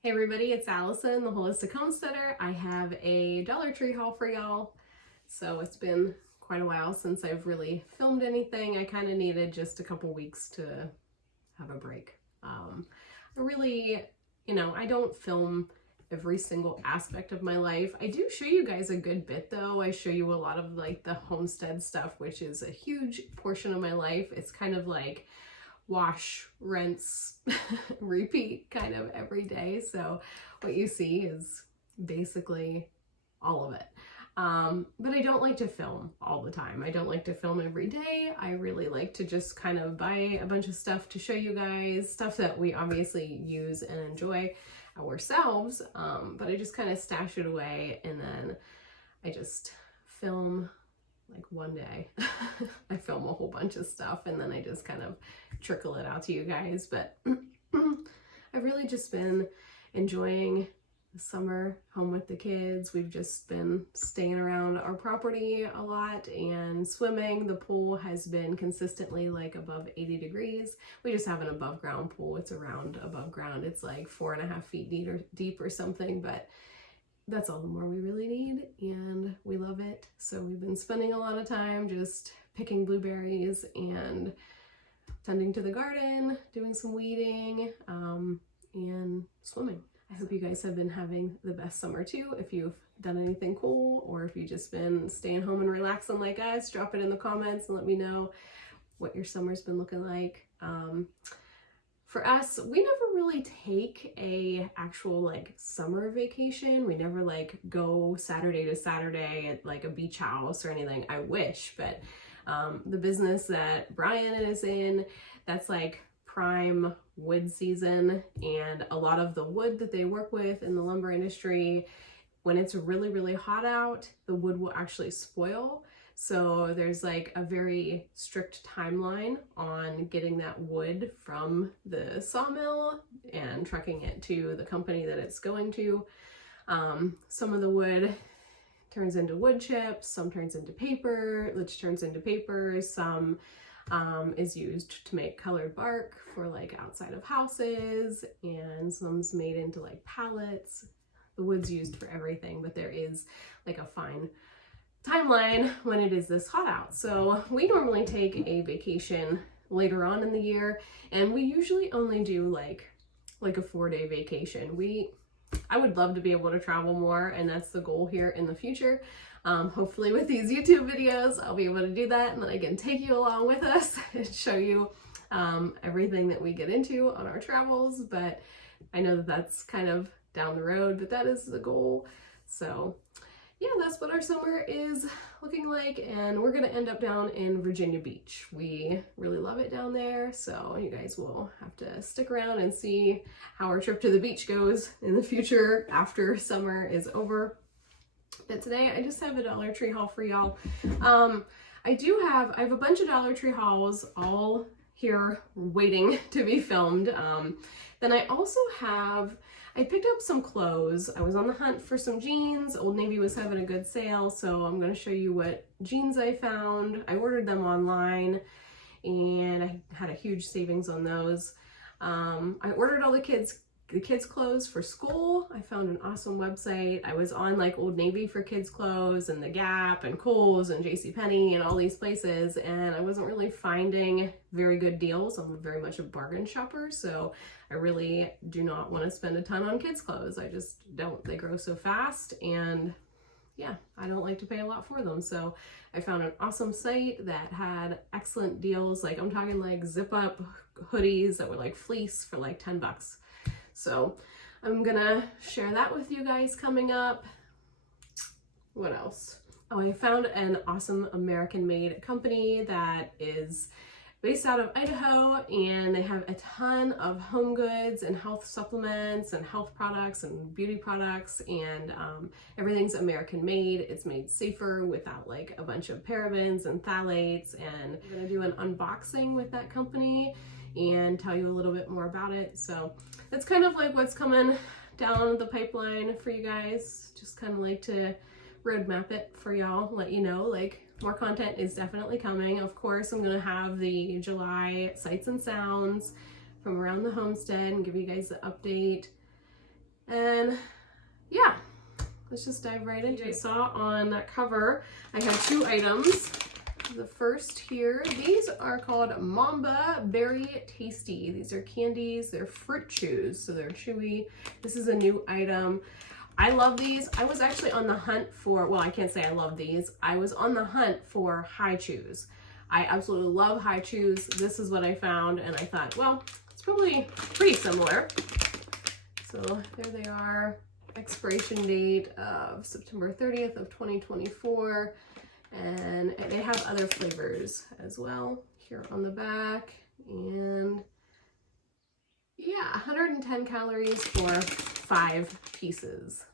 Hey everybody, it's Allison, the Holistic Homesteader. I have a Dollar Tree haul for y'all. So it's been quite a while since I've really filmed anything. I kind of needed just a couple weeks to have a break. I really, I don't film every single aspect of my life. I do show you guys a good bit though. I show you a lot of like the homestead stuff, which is a huge portion of my life. It's kind of like wash, rinse, repeat kind of every day. So what you see is basically all of it. But I don't like to film all the time. I don't like to film every day. I really like to just kind of buy a bunch of stuff to show you guys, stuff that we obviously use and enjoy ourselves. But I just kind of stash it away and then I just film like one day. I film a whole bunch of stuff and then I just kind of trickle it out to you guys. But I've really just been enjoying the summer home with the kids. We've just been staying around our property a lot and swimming. The pool has been consistently like above 80 degrees. We just have an above ground pool. It's around above ground. It's like 4.5 feet deep or something, but that's all the more we really need and we love it. So we've been spending a lot of time just picking blueberries and tending to the garden, doing some weeding, and swimming. I hope you guys have been having the best summer too. If you've done anything cool or if you've just been staying home and relaxing like us, drop it in the comments and let me know what your summer's been looking like. For us, we never really take a actual like summer vacation. We never like go Saturday to Saturday at like a beach house or anything. I wish, but the business that Brian is in, that's like prime wood season, and a lot of the wood that they work with in the lumber industry, when it's really, really hot out, the wood will actually spoil. So there's like a very strict timeline on getting that wood from the sawmill and trucking it to the company that it's going to. Some of the wood turns into wood chips, some turns into paper, which turns into paper, some is used to make colored bark for like outside of houses, and some's made into like pallets. The wood's used for everything, but there is like a fine timeline when it is this hot out. So we normally take a vacation later on in the year, and we usually only do like a 4-day vacation. I would love to be able to travel more, and that's the goal here in the future. Hopefully with these YouTube videos, I'll be able to do that, and then I can take you along with us and show you everything that we get into on our travels. But I know that that's kind of down the road, but that is the goal. So yeah, that's what our summer is looking like, and we're gonna end up down in Virginia Beach. We really love it down there, so you guys will have to stick around and see how our trip to the beach goes in the future after summer is over. But today I just have a Dollar Tree haul for y'all. I have a bunch of Dollar Tree hauls all here waiting to be filmed. Then I picked up some clothes. I was on the hunt for some jeans. Old Navy was having a good sale, so I'm going to show you what jeans I found. I ordered them online and I had a huge savings on those. I ordered all the kids' clothes for school. I found an awesome website. I was on like Old Navy for kids' clothes and the Gap and Kohl's and JCPenney and all these places, and I wasn't really finding very good deals. I'm very much a bargain shopper, so I really do not want to spend a ton on kids' clothes. I just don't. They grow so fast, and yeah, I don't like to pay a lot for them. So I found an awesome site that had excellent deals. Like I'm talking like zip up hoodies that were like fleece for like $10. So I'm gonna share that with you guys coming up. What else? Oh, I found an awesome American-made company that is based out of Idaho, and they have a ton of home goods and health supplements and health products and beauty products, and everything's American made. It's made safer without like a bunch of parabens and phthalates, and I'm gonna do an unboxing with that company and tell you a little bit more about it. So that's kind of like what's coming down the pipeline for you guys. Just kind of like to roadmap it for y'all, let you know like more content is definitely coming. Of course, I'm gonna have the July sights and sounds from around the homestead and give you guys the update. And yeah, let's just dive right into it. I saw on that cover, I have 2 items. The first here, these are called Mamba Berry Tasty. These are candies, they're fruit chews, so they're chewy. This is a new item. I love these. I was actually on the hunt for, well, I can't say I love these. I was on the hunt for high chews. I absolutely love high chews. This is what I found, and I thought, well, it's probably pretty similar. So there they are. Expiration date of September 30th of 2024. And they have other flavors as well here on the back. And yeah, 110 calories for 5 pieces.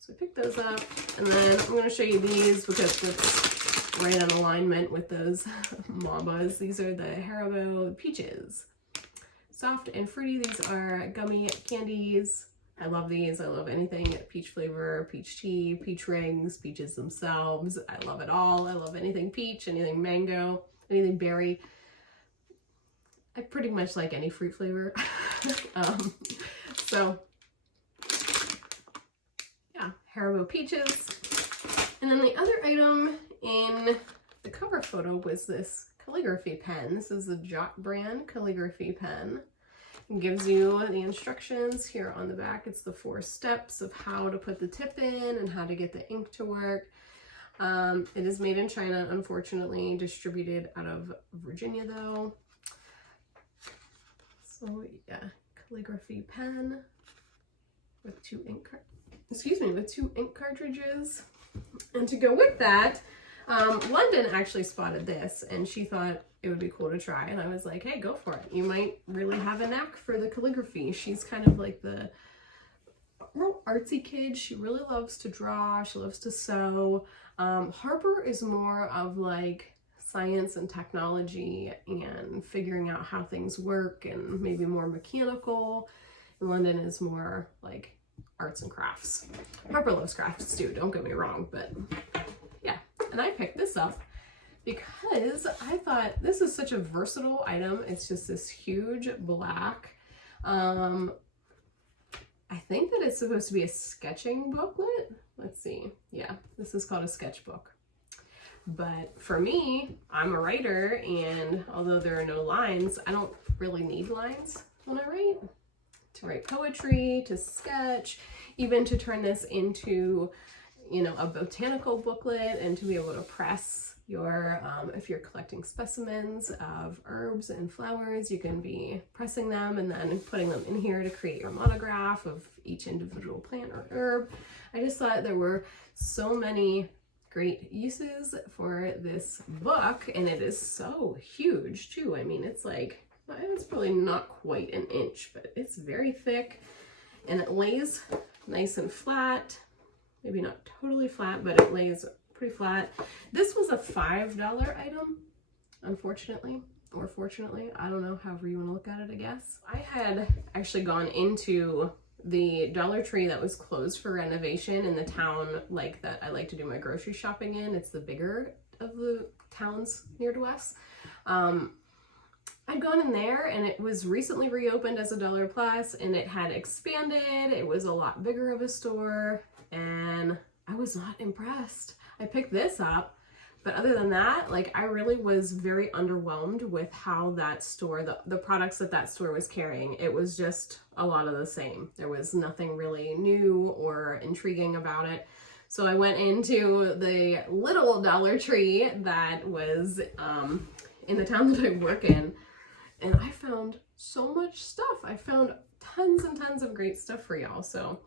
So I picked those up, and then I'm going to show you these because it's right in alignment with those Mambas. These are the Haribo Peaches. Soft and fruity. These are gummy candies. I love these. I love anything peach flavor, peach tea, peach rings, peaches themselves. I love it all. I love anything peach, anything mango, anything berry. I pretty much like any fruit flavor. So yeah, Haribo Peaches. And then the other item in the cover photo was this calligraphy pen. This is the Jot brand calligraphy pen. It gives you the instructions here on the back. It's the 4 steps of how to put the tip in and how to get the ink to work. It is made in China, unfortunately, distributed out of Virginia though. So yeah, calligraphy pen with 2 ink cartridges. And to go with that, London actually spotted this and she thought it would be cool to try, and I was like, hey, go for it. You might really have a knack for the calligraphy. She's kind of like the real artsy kid. She really loves to draw. She loves to sew. Harper is more of like science and technology and figuring out how things work and maybe more mechanical. And London is more like arts and crafts. Harper loves crafts too, don't get me wrong, but yeah. And I picked this up because I thought this is such a versatile item. It's just this huge black, I think that it's supposed to be a sketching booklet. Let's see. Yeah, this is called a sketchbook. But for me, I'm a writer, and although there are no lines, I don't really need lines when I write. To write poetry, to sketch, even to turn this into, you know, a botanical booklet, and to be able to press your, if you're collecting specimens of herbs and flowers, you can be pressing them and then putting them in here to create your monograph of each individual plant or herb. I just thought there were so many great uses for this book, and it is so huge too. I mean, it's like, it's probably not quite an inch, but it's very thick, and it lays nice and flat. Maybe not totally flat, but it lays pretty flat. This was a $5 item, unfortunately, or fortunately, I don't know, however you want to look at it, I guess. I had actually gone into the Dollar Tree that was closed for renovation in the town like that I like to do my grocery shopping in. It's the bigger of the towns near to us. I'd gone in there, and it was recently reopened as a Dollar Plus, and it had expanded. It was a lot bigger of a store, and I was not impressed. I picked this up, but other than that, like, I really was very underwhelmed with how that store, the products that that store was carrying. It was just a lot of the same. There was nothing really new or intriguing about it. So I went into the little Dollar Tree that was in the town that I work in, and I found so much stuff. I found tons and tons of great stuff for y'all. So,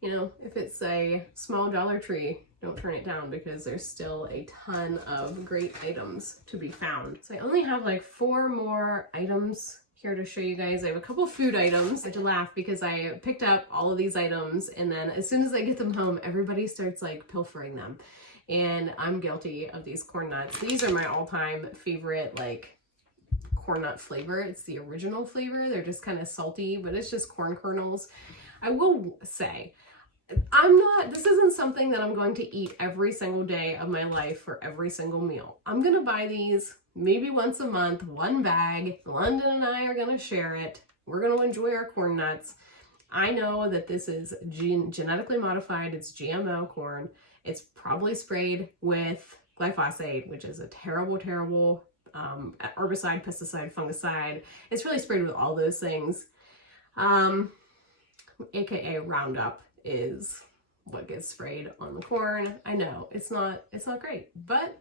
you know, if it's a small Dollar Tree, don't turn it down, because there's still a ton of great items to be found. So I only have like 4 more items here to show you guys. I have a couple food items. I had to laugh because I picked up all of these items, and then as soon as I get them home, everybody starts like pilfering them. And I'm guilty of these corn nuts. These are my all-time favorite, like, corn nut flavor. It's the original flavor. They're just kind of salty, but it's just corn kernels. I will say, this isn't something that I'm going to eat every single day of my life for every single meal. I'm going to buy these maybe once a month, 1 bag. London and I are going to share it. We're going to enjoy our corn nuts. I know that this is genetically modified, it's GMO corn. It's probably sprayed with glyphosate, which is a terrible, terrible herbicide, pesticide, fungicide. It's really sprayed with all those things. AKA Roundup is what gets sprayed on the corn. I know it's not great, but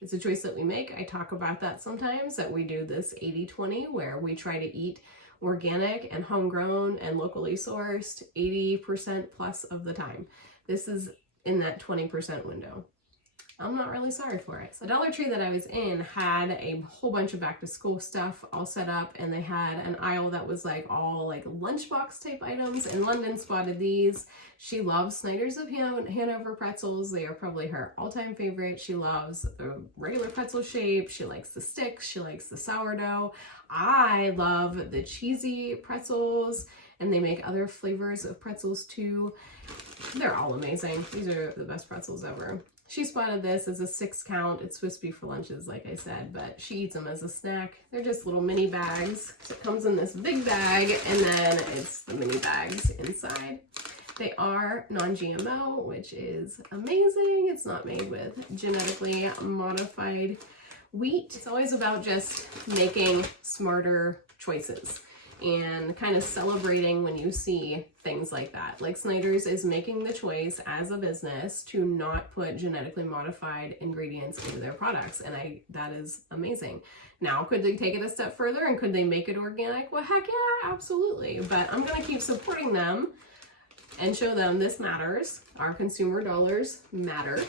it's a choice that we make. I talk about that sometimes, that we do this 80-20 where we try to eat organic and homegrown and locally sourced 80% plus of the time. This is in that 20% window. I'm not really sorry for it. So the Dollar Tree that I was in had a whole bunch of back to school stuff all set up, and they had an aisle that was like all like lunchbox type items, and London spotted these. She loves Snyder's of Hanover pretzels. They are probably her all-time favorite. She loves the regular pretzel shape. She likes the sticks. She likes the sourdough. I love the cheesy pretzels, and they make other flavors of pretzels too. They're all amazing. These are the best pretzels ever. She spotted this as a 6 count. It's supposed to be for lunches, like I said, but she eats them as a snack. They're just little mini bags. It comes in this big bag, and then it's the mini bags inside. They are non-GMO, which is amazing. It's not made with genetically modified wheat. It's always about just making smarter choices and kind of celebrating when you see things like that. Like Snyder's is making the choice as a business to not put genetically modified ingredients into their products, and that is amazing. Now, could they take it a step further and could they make it organic? Well, heck yeah, absolutely. But I'm gonna keep supporting them and show them this matters. Our consumer dollars matter.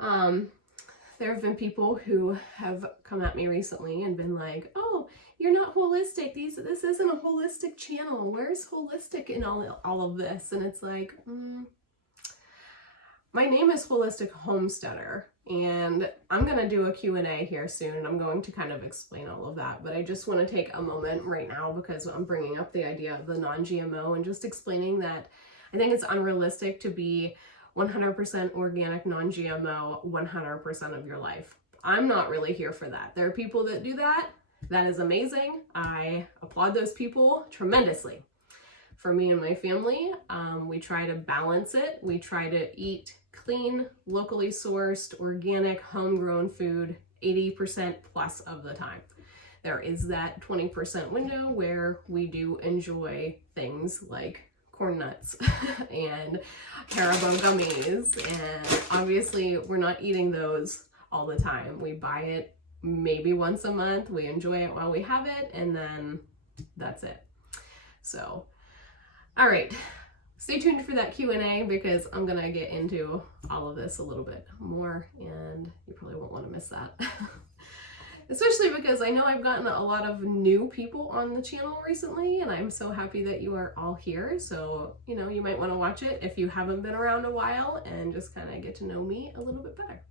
There have been people who have come at me recently and been like, oh, you're not holistic. This isn't a holistic channel. Where's holistic in all of this? And it's like, my name is Holistic Homesteader, and I'm going to do a Q&A here soon, and I'm going to kind of explain all of that. But I just want to take a moment right now because I'm bringing up the idea of the non-GMO and just explaining that I think it's unrealistic to be 100% organic, non-GMO 100% of your life. I'm not really here for that. There are people that do that. That is amazing. I applaud those people tremendously. For me and my family, we try to balance it. We try to eat clean, locally sourced, organic, homegrown food 80% plus of the time. There is that 20% window where we do enjoy things like corn nuts and Haribo gummies, and obviously we're not eating those all the time. We buy it maybe once a month, we enjoy it while we have it, and then that's it. So, all right, stay tuned for that Q&A because I'm gonna get into all of this a little bit more, and you probably won't want to miss that. Especially because I know I've gotten a lot of new people on the channel recently, and I'm so happy that you are all here. So, you know, you might want to watch it if you haven't been around a while and just kind of get to know me a little bit better.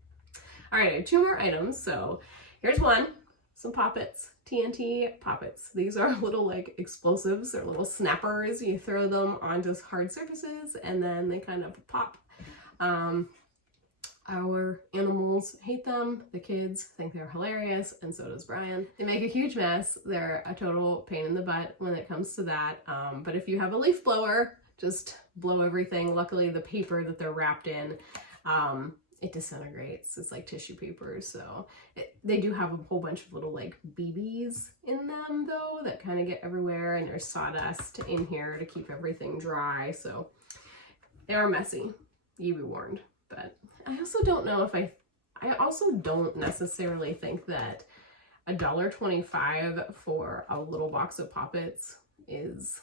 All right, I have 2 more items. So here's one, some poppets, TNT poppets. These are little like explosives or little snappers. You throw them on just hard surfaces and then they kind of pop. Our animals hate them, the kids think they're hilarious, and so does Brian. They make a huge mess. They're a total pain in the butt when it comes to that. But if you have a leaf blower, just blow everything. Luckily, the paper that they're wrapped in, it disintegrates. It's like tissue paper. So they do have a whole bunch of little like BBs in them though that kind of get everywhere, and there's sawdust in here to keep everything dry. So they are messy. You be warned. But I also don't know if I also don't necessarily think that $1.25 for a little box of poppets is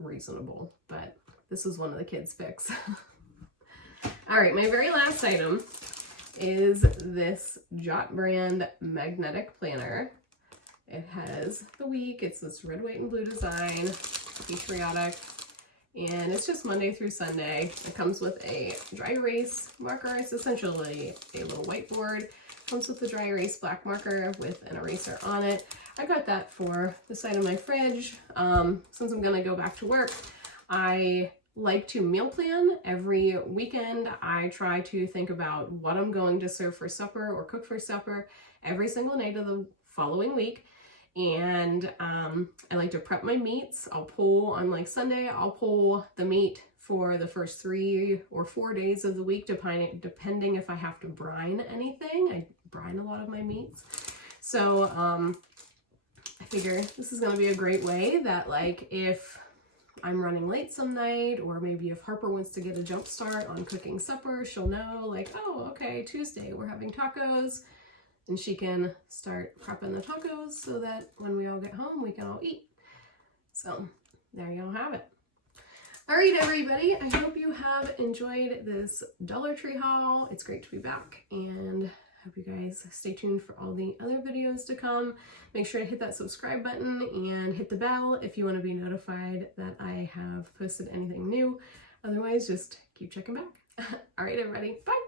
reasonable, but this is one of the kids' picks. All right, my very last item is this Jot brand magnetic planner. It has the week, it's this red, white, and blue design, patriotic. And it's just Monday through Sunday. It comes with a dry erase marker. It's essentially a little whiteboard. It comes with a dry erase black marker with an eraser on it. I got that for the side of my fridge. Since I'm gonna go back to work, I like to meal plan every weekend. I try to think about what I'm going to serve for supper or cook for supper every single night of the following week. And I like to prep my meats. I'll pull on like Sunday, I'll pull the meat for the first 3 or 4 days of the week, depending if I have to brine anything. I brine a lot of my meats. So I figure this is gonna be a great way that, like, if I'm running late some night, or maybe if Harper wants to get a jump start on cooking supper, she'll know, like, oh, okay, Tuesday we're having tacos, and she can start prepping the tacos so that when we all get home, we can all eat. So there you have it. All right, everybody, I hope you have enjoyed this Dollar Tree haul. It's great to be back, and hope you guys stay tuned for all the other videos to come. Make sure to hit that subscribe button and hit the bell if you want to be notified that I have posted anything new. Otherwise, just keep checking back. All right, everybody, bye.